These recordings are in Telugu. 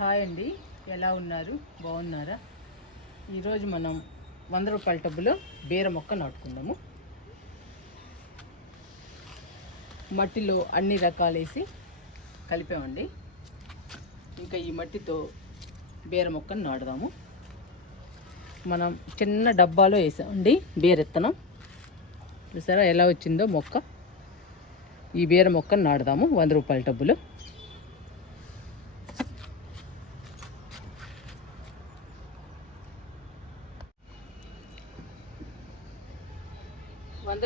హాయ్ అండి, ఎలా ఉన్నారు? బాగున్నారా? ఈరోజు మనం 100 రూపాయల టబ్బులో బీర మొక్క నాటుకుందాము. మట్టిలో అన్ని రకాలేసి కలిపామండి. ఇంకా ఈ మట్టితో బీర మొక్కను నాటుదాము. మనం చిన్న డబ్బాలో వేసామండి బీరెత్తనం. చూసారా ఎలా వచ్చిందో మొక్క. ఈ బీర మొక్కను నాటుదాము 100 రూపాయల టబ్బులో.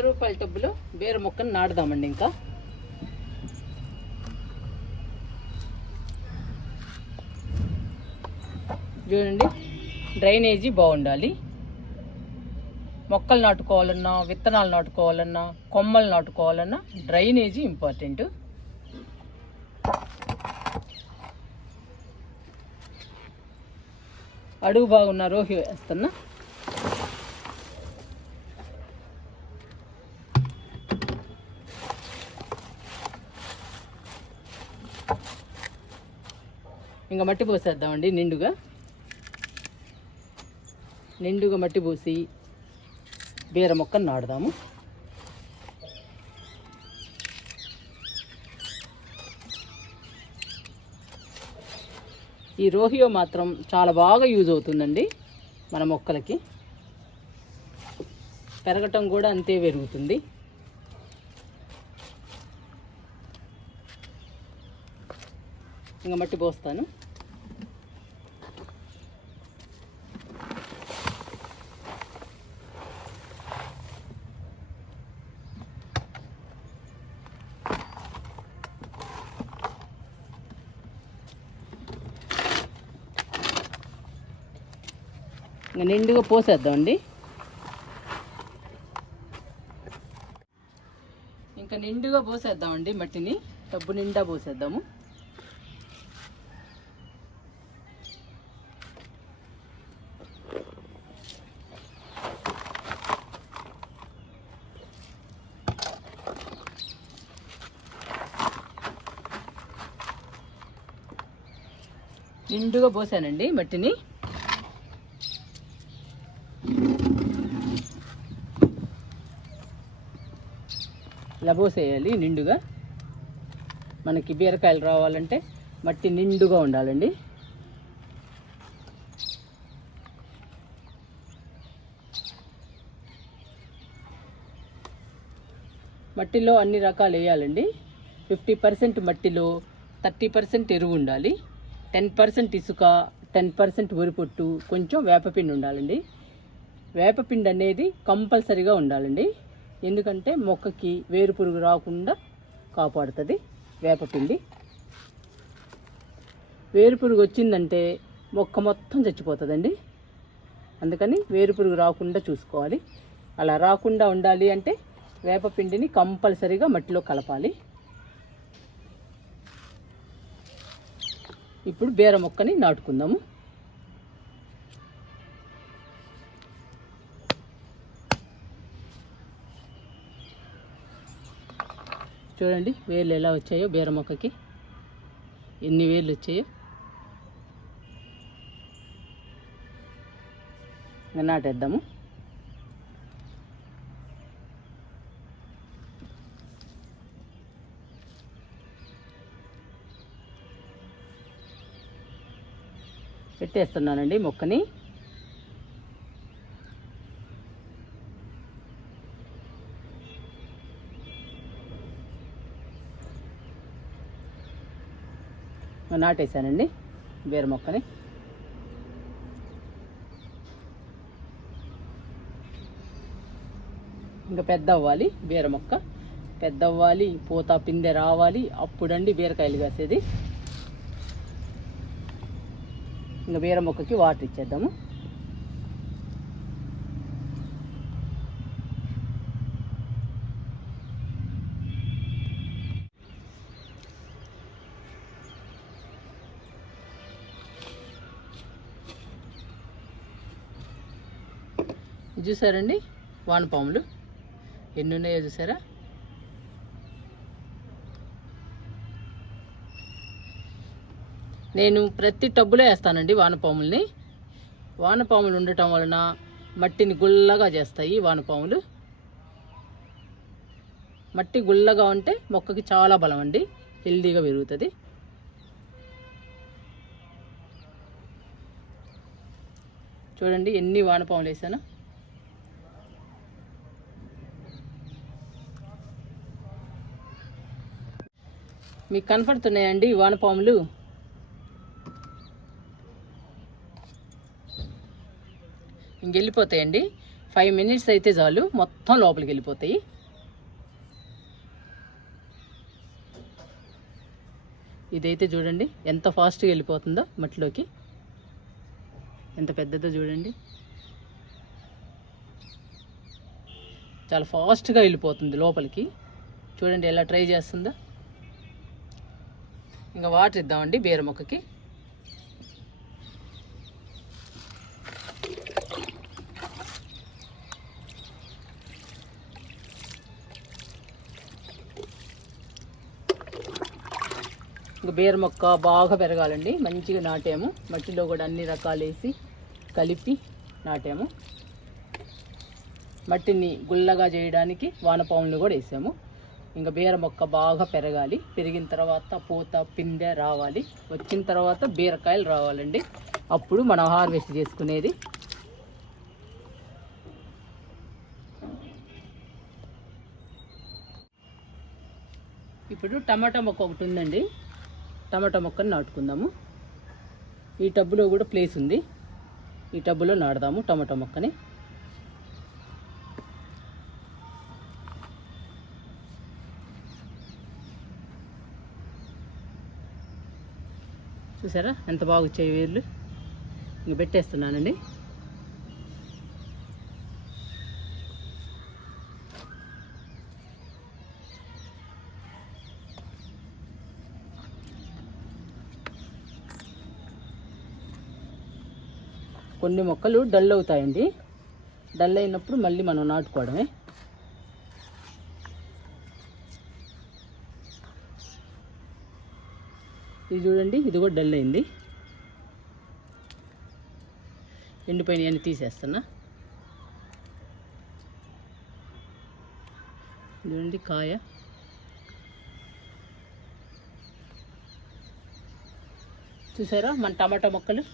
రూపాయల టబ్బులో బీర మొక్కను నాటుదామండి. ఇంకా చూడండి, డ్రైనేజీ బాగుండాలి. మొక్కలు నాటుకోవాలన్నా, విత్తనాలు నాటుకోవాలన్నా, కొమ్మలు నాటుకోవాలన్నా డ్రైనేజీ ఇంపార్టెంట్. అడుగు బాగున్న రోహి వేస్తున్నా. ఇంకా మట్టి పోసేద్దామండి. నిండుగా మట్టి పోసి బీర మొక్కను నాటుదాము. ఈ రోహియో మాత్రం చాలా బాగా యూజ్ అవుతుందండి మన మొక్కలకి. పెరగటం కూడా అంతే పెరుగుతుంది. ఇంకా మట్టి పోస్తాను. ఇంకా నిండుగా పోసేద్దామండి. ఇంకా నిండుగా పోసేద్దామండి మట్టిని. టబ్బు నిండా పోసేద్దాము. నిండుగా పోసానండి మట్టిని. ఇలా పోసేయాలి నిండుగా. మనకి బీరకాయలు రావాలంటే మట్టి నిండుగా ఉండాలండి. మట్టిలో అన్ని రకాలు వేయాలండి. 50% మట్టిలో 30% ఎరువు ఉండాలి. 10% ఇసుక, 10% వరిపొట్టు, కొంచెం వేపపిండి ఉండాలండి. వేపపిండి అనేది కంపల్సరీగా ఉండాలండి. ఎందుకంటే మొక్కకి వేరు పురుగు రాకుండా కాపాడుతుంది వేపపిండి. వేరు పురుగు వచ్చిందంటే మొక్క మొత్తం చచ్చిపోతుందండి. అందుకని వేరు పురుగు రాకుండా చూసుకోవాలి. అలా రాకుండా ఉండాలి అంటే వేపపిండిని కంపల్సరీగా మట్టిలో కలపాలి. ఇప్పుడు బీర మొక్కని నాటుకుందాము. చూడండి వేర్లు ఎలా వచ్చాయో. బీర మొక్కకి ఎన్ని వేర్లు వచ్చాయో. నాటేద్దాము. పెట్టేస్తున్నానండి మొక్కని. నాటేశానండి బీర మొక్కని. ఇంకా పెద్ద అవ్వాలి బీర మొక్క. పెద్ద అవ్వాలి, పూత పిందె రావాలి. అప్పుడండి బీరకాయలు కాసేది. ఇంకా బీర మొక్కకి వాటర్ ఇచ్చేద్దాము. చూసారండి వానపాములు ఎన్ని ఉన్నాయో చూసారా. నేను ప్రతి టబ్బులో వేస్తానండి వానపాముల్ని. వానపాములు ఉండటం వలన మట్టిని గుల్లగా చేస్తాయి. వానపాములు మట్టి గుల్లగా ఉంటే మొక్కకి చాలా బలం అండి, హెల్దీగా పెరుగుతుంది. చూడండి ఎన్ని వానపాములు వేసాను. మీకు కనపడుతున్నాయండి ఈ వానపాములు. ఇంకెళ్ళిపోతాయండి. 5 minutes అయితే చాలు, మొత్తం లోపలికి వెళ్ళిపోతాయి. ఇదైతే చూడండి ఎంత ఫాస్ట్గా వెళ్ళిపోతుందో మట్టిలోకి, ఎంత పెద్దదో చూడండి. చాలా ఫాస్ట్గా వెళ్ళిపోతుంది లోపలికి. చూడండి ఎలా ట్రై చేస్తుందో. ఇంకా వాటర్ ఇద్దామండి బీర మొక్కకి. ఇంకా బీర మొక్క బాగా పెరగాలండి. మంచిగా నాటాము, మట్టిలో కూడా అన్ని రకాలు వేసి కలిపి నాటాము. మట్టిని గుల్లగా చేయడానికి వానపాములు కూడా వేసాము. ఇంకా బీర మొక్క బాగా పెరగాలి. పెరిగిన తర్వాత పూత పిందె రావాలి. వచ్చిన తర్వాత బీరకాయలు రావాలండి. అప్పుడు మనం హార్వెస్ట్ చేసుకునేది. ఇప్పుడు టమాటా మొక్క ఒకటి ఉందండి. టమాటా మొక్కని నాటుకుందాము. ఈ టబ్బులో కూడా ప్లేస్ ఉంది, ఈ టబ్బులో నాటుదాము టమాటా మొక్కని. చూసారా ఎంత బాగా వచ్చాయి వేర్లు. ఇంక పెట్టేస్తున్నానండి. కొన్ని మొక్కలు డల్ అవుతాయండి. డల్ అయినప్పుడు మళ్ళీ మనం నాటుకోవడమే. ఇది చూడండి, ఇది కూడా డల్ అయింది. ఎండిపోయిన అన్ని తీసేస్తున్నా. చూడండి కాయ. చూసారా మన టమాటా మొక్కలు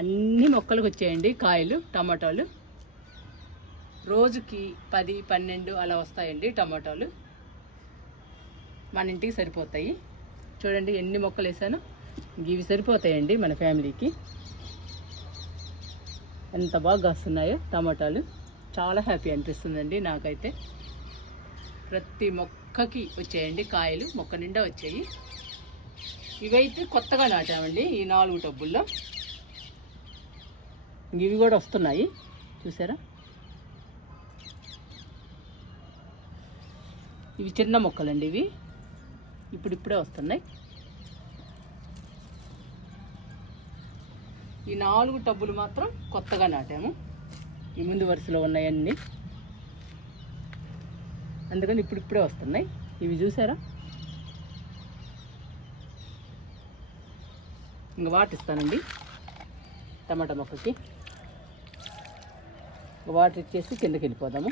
అన్ని మొక్కలకు వచ్చాయండి కాయలు. టమాటాలు రోజుకి 10-12 అలా వస్తాయండి టమాటాలు. మన ఇంటికి సరిపోతాయి. చూడండి ఎన్ని మొక్కలు వేసాను. ఇవి సరిపోతాయండి మన ఫ్యామిలీకి. ఎంత బాగా వస్తున్నాయో టమాటాలు. చాలా హ్యాపీ అనిపిస్తుందండి నాకైతే. ప్రతి మొక్కకి వచ్చాయండి కాయలు, మొక్క నిండా వచ్చాయి. ఇవైతే కొత్తగా నాటామండి ఈ 4 టబ్బుల్లో. ఇవి కూడా వస్తున్నాయి చూసారా. ఇవి చిన్న మొక్కలండి, ఇవి ఇప్పుడిప్పుడే వస్తున్నాయి. ఈ 4 టబ్బులు మాత్రం కొత్తగా నాటాము. ఈ ముందు వరుసలో ఉన్నాయన్నీ, అందుకని ఇప్పుడిప్పుడే వస్తున్నాయి. ఇవి చూసారా. ఇంకా వాటర్ ఇస్తానండి టమాటా మొక్కకి. వాటర్ ఇచ్చేసి కిందకి వెళ్ళిపోదాము.